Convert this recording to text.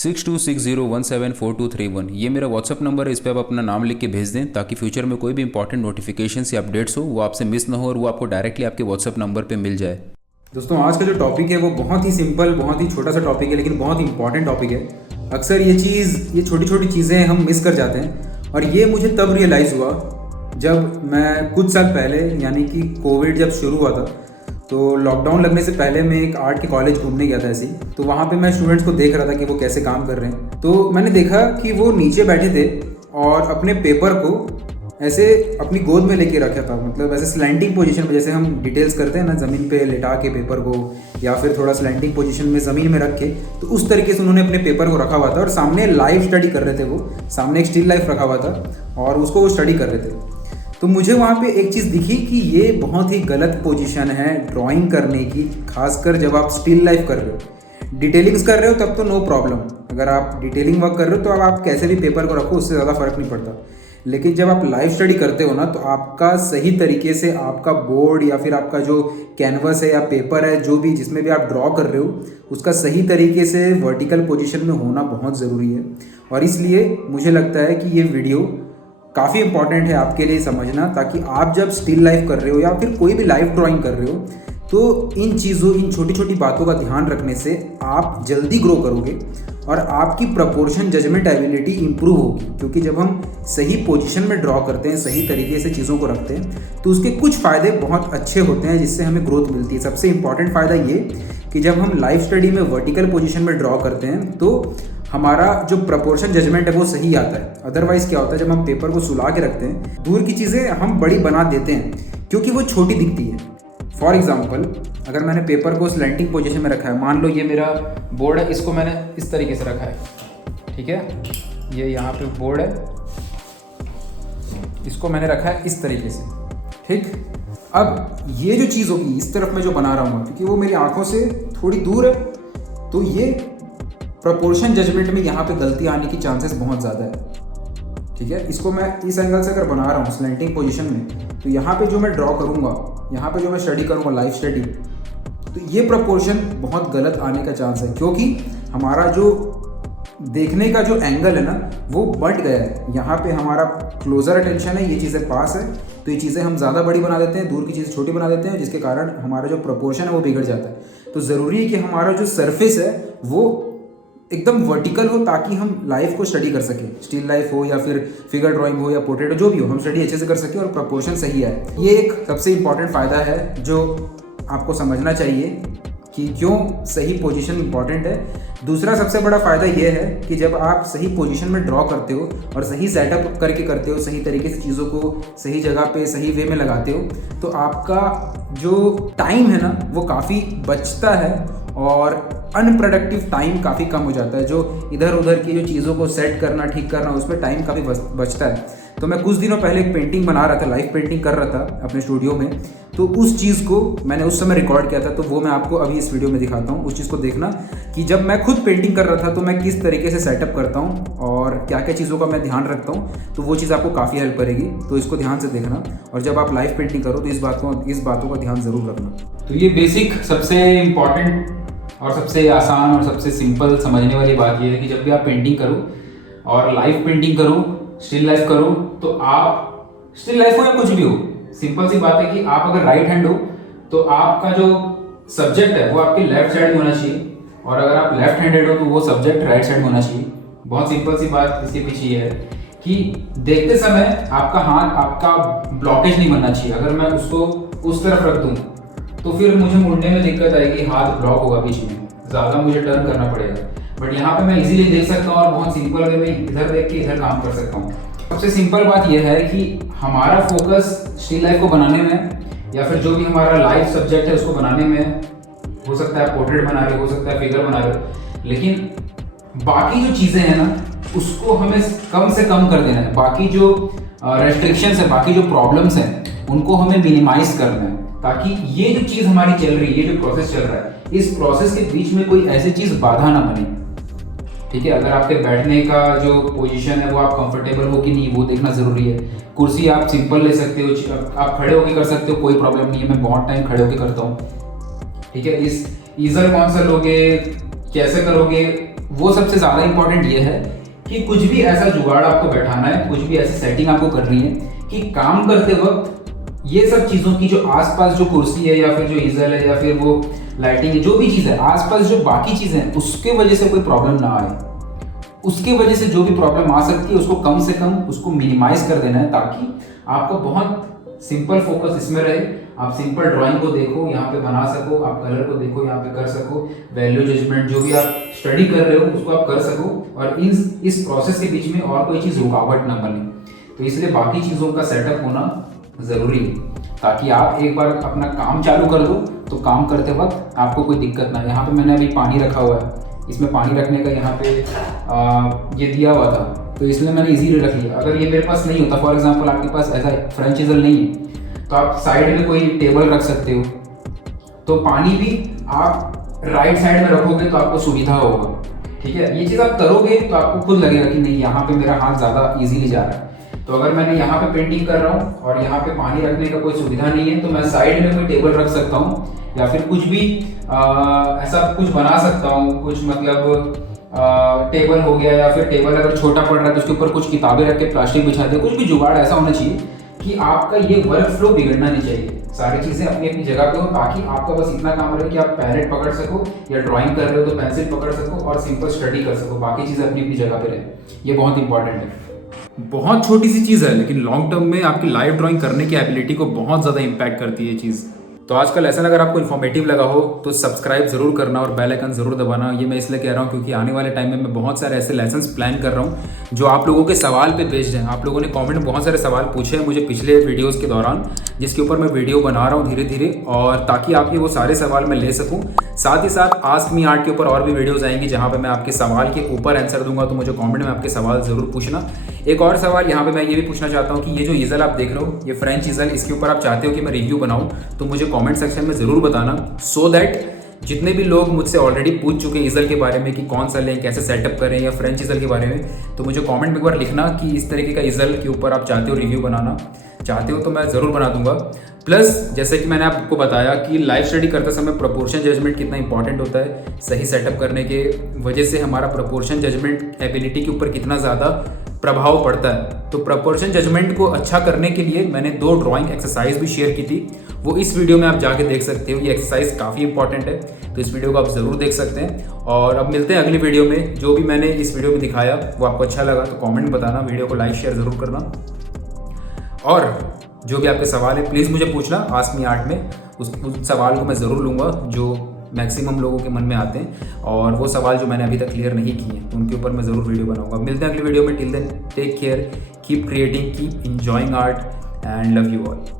6260174231। ये मेरा WhatsApp number है, इस पर आप अपना नाम लिख के भेज दें ताकि फ्यूचर में कोई भी इंपॉर्टेंट नोटिफिकेशंस या अपडेट्स हो वो आपसे मिस ना हो और वो आपको डायरेक्टली आपके व्हाट्सअप नंबर पे मिल जाए। दोस्तों, आज का जो टॉपिक है वो बहुत ही सिंपल, बहुत ही छोटा सा टॉपिक है, लेकिन बहुत ही इंपॉर्टेंट टॉपिक है। अक्सर ये छोटी छोटी चीज़ें हम मिस कर जाते हैं और ये मुझे तब रियलाइज़ हुआ जब मैं कुछ साल पहले, यानी कि कोविड जब शुरू हुआ था, तो लॉकडाउन लगने से पहले मैं एक आर्ट के कॉलेज घूमने गया था ऐसे ही। तो वहाँ पे मैं स्टूडेंट्स को देख रहा था कि वो कैसे काम कर रहे हैं। तो मैंने देखा कि वो नीचे बैठे थे और अपने पेपर को ऐसे अपनी गोद में लेके रखा था, मतलब ऐसे स्लैंटिंग पोजीशन में, जैसे हम डिटेल्स करते हैं ना, ज़मीन पे लिटा के पेपर को या फिर थोड़ा स्लैंटिंग पोजीशन में ज़मीन में रख के, तो उस तरीके से उन्होंने अपने पेपर को रखा हुआ था और सामने लाइव स्टडी कर रहे थे। वो सामने एक स्टिल लाइफ रखा हुआ था और उसको वो स्टडी कर रहे थे। तो मुझे वहाँ पे एक चीज़ दिखी कि ये बहुत ही गलत पोजीशन है ड्राइंग करने की, खासकर जब आप स्टिल लाइफ कर रहे हो। डिटेलिंग्स कर रहे हो तब तो नो प्रॉब्लम, अगर आप डिटेलिंग वर्क कर रहे हो तो अब आप कैसे भी पेपर को रखो, उससे ज़्यादा फर्क नहीं पड़ता। लेकिन जब आप लाइव स्टडी करते हो ना, तो आपका सही तरीके से आपका बोर्ड या फिर आपका जो कैनवस है या पेपर है, जो भी जिसमें भी आप ड्रॉ कर रहे हो, उसका सही तरीके से वर्टिकल पोजीशन में होना बहुत ज़रूरी है। और इसलिए मुझे लगता है कि ये वीडियो काफ़ी इंपॉर्टेंट है आपके लिए समझना, ताकि आप जब स्टिल लाइफ कर रहे हो या फिर कोई भी लाइव ड्राइंग कर रहे हो, तो इन छोटी छोटी बातों का ध्यान रखने से आप जल्दी ग्रो करोगे और आपकी प्रपोर्शन जजमेंट एबिलिटी इंप्रूव होगी। क्योंकि जब हम सही पोजीशन में ड्रॉ करते हैं, सही तरीके से चीज़ों को रखते हैं, तो उसके कुछ फ़ायदे बहुत अच्छे होते हैं जिससे हमें ग्रोथ मिलती है। सबसे इंपॉर्टेंट फ़ायदा ये कि जब हम लाइव स्टडी में वर्टिकल पोजीशन में ड्रॉ करते हैं तो हमारा जो प्रपोर्शन जजमेंट है वो सही आता है। अदरवाइज़ क्या होता है, जब हम पेपर को सुला के रखते हैं, दूर की चीज़ें हम बड़ी बना देते हैं क्योंकि वो छोटी दिखती है। फॉर एग्जाम्पल, अगर मैंने पेपर को स्लैंटिंग पोजीशन में रखा है, मान लो ये मेरा बोर्ड है, इसको मैंने इस तरीके से रखा है, ठीक है, ये यहाँ पे बोर्ड है, इसको मैंने रखा है इस तरीके से, ठीक। अब ये जो चीज़ होगी इस तरफ मैं जो बना रहा हूँ, क्योंकि वो मेरी आंखों से थोड़ी दूर है, तो ये प्रपोर्शन जजमेंट में यहाँ पे गलती आने की चांसेस बहुत ज़्यादा है, ठीक है। इसको मैं इस एंगल से अगर बना रहा हूँ स्लैंटिंग पोजीशन में, तो यहाँ पे जो मैं ड्रॉ करूँगा, यहाँ पे जो मैं स्टडी करूँगा लाइव स्टडी, तो ये प्रपोर्शन बहुत गलत आने का चांस है, क्योंकि हमारा जो देखने का जो एंगल है ना वो बट गया है। यहाँ पे हमारा क्लोजर अटेंशन है, ये चीज़ें पास है, तो ये चीज़ें हम ज़्यादा बड़ी बना देते हैं, दूर की चीज़ें छोटी बना देते हैं, जिसके कारण हमारा जो प्रपोर्शन है वो बिगड़ जाता है। तो ज़रूरी है कि हमारा जो सरफेस है वो एकदम वर्टिकल हो, ताकि हम लाइफ को स्टडी कर सकें। स्टिल लाइफ हो या फिर फिगर ड्राइंग हो या पोर्ट्रेट हो, जो भी हो, हम स्टडी अच्छे से कर सकें और प्रपोर्शन सही है। ये एक सबसे इंपॉर्टेंट फ़ायदा है जो आपको समझना चाहिए कि क्यों सही पोजीशन इंपॉर्टेंट है। दूसरा सबसे बड़ा फ़ायदा ये है कि जब आप सही पोजीशन में ड्रॉ करते हो और सही सेटअप करके करते हो, सही तरीके से चीज़ों को सही जगह पे सही वे में लगाते हो, तो आपका जो टाइम है ना वो काफ़ी बचता है और अनप्रोडक्टिव टाइम काफ़ी कम हो जाता है। जो इधर उधर की जो चीज़ों को सेट करना, ठीक करना, उसमें टाइम काफ़ी बचता है। तो मैं कुछ दिनों पहले एक पेंटिंग बना रहा था, लाइव पेंटिंग कर रहा था अपने स्टूडियो में, तो उस चीज़ को मैंने उस समय रिकॉर्ड किया था, तो वो मैं आपको अभी इस वीडियो में दिखाता हूँ। उस चीज़ को देखना कि जब मैं खुद पेंटिंग कर रहा था तो मैं किस तरीके से सेटअप करता हूँ और क्या क्या चीज़ों का मैं ध्यान रखता हूँ, तो वो चीज़ आपको काफ़ी हेल्प करेगी। तो इसको ध्यान से देखना और जब आप लाइव पेंटिंग करो तो इस बातों का ध्यान ज़रूर रखना। तो ये बेसिक सबसे इम्पॉर्टेंट और सबसे आसान और सबसे सिंपल समझने वाली बात यह है कि जब भी आप पेंटिंग करो और लाइव पेंटिंग करो, स्टिल लाइफ करो, तो आप स्टिल लाइफ हो या कुछ भी हो, सिंपल सी बात है कि आप अगर राइट हैंड हो तो आपका जो सब्जेक्ट है वो आपके लेफ्ट साइड में होना चाहिए, और अगर आप लेफ्ट हैंडेड हो तो वो सब्जेक्ट राइट साइड में होना चाहिए। बहुत सिंपल सी बात इसके पीछे ये है कि देखते समय आपका हाथ, आपका ब्लॉकेज नहीं बनना चाहिए। अगर मैं उसको उस तरफ रख दूँ तो फिर मुझे मुड़ने में दिक्कत आएगी, हाथ ब्लॉक होगा बीच में, ज़्यादा मुझे टर्न करना पड़ेगा। बट यहाँ पे मैं इजीली देख सकता हूँ और बहुत सिंपल वे में इधर देख के इधर काम कर सकता हूँ। सबसे सिंपल बात यह है कि हमारा फोकस स्टिल लाइफ को बनाने में या फिर जो भी हमारा लाइव सब्जेक्ट है उसको बनाने में, हो सकता है पोर्ट्रेट बना रहे हो, हो सकता है फिगर बना रहे हो, लेकिन बाकी जो चीज़ें हैं ना उसको हमें कम से कम कर देना है। बाकी जो रेस्ट्रिक्शंस है, बाकी जो प्रॉब्लम्स हैं, उनको हमें मिनिमाइज करना है, ताकि ये जो चीज़ हमारी चल रही है, ये जो प्रोसेस चल रहा है, इस प्रोसेस के बीच में कोई ऐसी चीज़ बाधा ना बने, ठीक है। अगर आपके बैठने का जो पोजीशन है वो आप कंफर्टेबल हो कि नहीं वो देखना ज़रूरी है। कुर्सी आप सिंपल ले सकते हो, आप खड़े होकर कर सकते हो, कोई प्रॉब्लम नहीं है, मैं बहुत टाइम खड़े होकर करता हूँ, ठीक है। इस ईजर कौन सा लोगे, कैसे करोगे, वो सबसे ज़्यादा इंपॉर्टेंट ये है कि कुछ भी ऐसा जुगाड़ आपको बैठाना है, कुछ भी ऐसी सेटिंग आपको करनी है कि काम करते वक्त ये सब चीज़ों की जो आसपास जो कुर्सी है या फिर जो ईजल है या फिर वो लाइटिंग है, जो भी चीज़ है आसपास जो बाकी चीज़ें हैं उसके वजह से कोई प्रॉब्लम ना आए। उसके वजह से जो भी प्रॉब्लम आ सकती है उसको कम से कम उसको मिनिमाइज कर देना है, ताकि आपका बहुत सिंपल फोकस इसमें रहे। आप सिंपल ड्राइंग को देखो, यहाँ पे बना सको, आप कलर को देखो, यहाँ पे कर सको, वैल्यू जजमेंट जो भी आप स्टडी कर रहे हो उसको आप कर सको, और इस प्रोसेस के बीच में और कोई चीज़ रुकावट ना बने। तो इसलिए बाकी चीज़ों का सेटअप होना ज़रूरी है, ताकि आप एक बार अपना काम चालू कर दो तो काम करते वक्त आपको कोई दिक्कत ना। यहाँ पे मैंने अभी पानी रखा हुआ है, इसमें पानी रखने का यहाँ पे ये दिया हुआ था, तो इसलिए मैंने इजीली रख लिया। अगर ये मेरे पास नहीं होता, फॉर एग्जांपल आपके पास ऐसा फ्रेंच ईजल नहीं है, तो आप साइड में कोई टेबल रख सकते हो, तो पानी भी आप राइट साइड में रखोगे तो आपको सुविधा होगा। ठीक है, ये चीज़ आप करोगे तो आपको खुद लगेगा कि नहीं यहाँ पे मेरा हाथ ज़्यादा इजीली जा रहा है। तो अगर मैंने यहाँ पे पेंटिंग कर रहा हूँ और यहाँ पे पानी रखने का कोई सुविधा नहीं है, तो मैं साइड में कोई टेबल रख सकता हूँ, या फिर कुछ भी ऐसा कुछ बना सकता हूँ, कुछ मतलब टेबल हो गया, या फिर टेबल अगर छोटा पड़ रहा है तो उसके ऊपर कुछ किताबें रख के प्लास्टिक बिछा दे। कुछ भी जुगाड़ ऐसा होना चाहिए कि आपका ये वर्क फ्लो बिगड़ना नहीं चाहिए, सारी चीज़ें अपनी अपनी जगह पे हो, ताकि आपका बस इतना काम रहे कि आप पैलेट पकड़ सको, या ड्राइंग कर रहे हो तो पेंसिल पकड़ सको और सिंपल स्टडी कर सको, बाकी चीज़ें अपनी अपनी जगह पे रहे। ये बहुत इंपॉर्टेंट है। बहुत छोटी सी चीज़ है लेकिन लॉन्ग टर्म में आपकी लाइव ड्राइंग करने की एबिलिटी को बहुत ज़्यादा इंपैक्ट करती है ये चीज़। तो आज का लेसन अगर आपको इन्फॉर्मेटिव लगा हो तो सब्सक्राइब जरूर करना और बेल आइकन जरूर दबाना। ये मैं इसलिए कह रहा हूँ क्योंकि आने वाले टाइम में मैं बहुत सारे ऐसे लेसन्स प्लान कर रहा हूँ जो आप लोगों के सवाल पे बेस्ड हैं। आप लोगों ने कमेंट में बहुत सारे सवाल पूछे हैं मुझे पिछले वीडियोस के दौरान, जिसके ऊपर मैं वीडियो बना रहा हूँ धीरे धीरे, और ताकि आपके वो सारे सवाल मैं ले सकूँ। साथ ही साथ आस्क मी आर्ट के ऊपर और भी वीडियोज़ आएंगी जहाँ पर मैं आपके सवाल के ऊपर आंसर दूंगा, तो मुझे कॉमेंट में आपके सवाल ज़रूर पूछना। एक और सवाल यहाँ पे मैं ये भी पूछना चाहता हूँ कि ये जो ईजल आप देख रहे हो, ये फ्रेंच ईजल, इसके ऊपर आप चाहते हो कि मैं रिव्यू बनाऊँ तो मुझे कमेंट सेक्शन में ज़रूर बताना, सो दैट जितने भी लोग मुझसे ऑलरेडी पूछ चुके हैं ईजल के बारे में कि कौन सा लें, कैसे सेटअप करें, या फ्रेंच ईजल के बारे में, तो मुझे कमेंट में एक बार लिखना कि इस तरीके का ईजल के ऊपर आप चाहते हो रिव्यू बनाना चाहते हो, तो मैं ज़रूर बना दूंगा। प्लस जैसे कि मैंने आपको बताया कि लाइव स्टडी करते समय प्रोपोर्शन जजमेंट कितना इंपॉर्टेंट होता है, सही सेटअप करने के वजह से हमारा प्रोपोर्शन जजमेंट एबिलिटी के ऊपर कितना ज़्यादा प्रभाव पड़ता है। तो प्रोपोर्शन जजमेंट को अच्छा करने के लिए मैंने 2 ड्राइंग एक्सरसाइज भी शेयर की थी, वो इस वीडियो में आप जाके देख सकते हो। ये एक्सरसाइज काफ़ी इंपॉर्टेंट है, तो इस वीडियो को आप ज़रूर देख सकते हैं। और अब मिलते हैं अगली वीडियो में। जो भी मैंने इस वीडियो में दिखाया वो आपको अच्छा लगा तो कमेंट में बताना, वीडियो को लाइक शेयर ज़रूर करना, और जो भी आपके सवाल है प्लीज़ मुझे पूछना आस्क मी आर्ट में। उस सवाल को मैं ज़रूर लूँगा जो मैक्सिमम लोगों के मन में आते हैं, और वो सवाल जो मैंने अभी तक क्लियर नहीं किए हैं तो उनके ऊपर मैं ज़रूर वीडियो बनाऊंगा। मिलते हैं अगली वीडियो में। Till then take care, keep creating, keep enjoying art and love you all.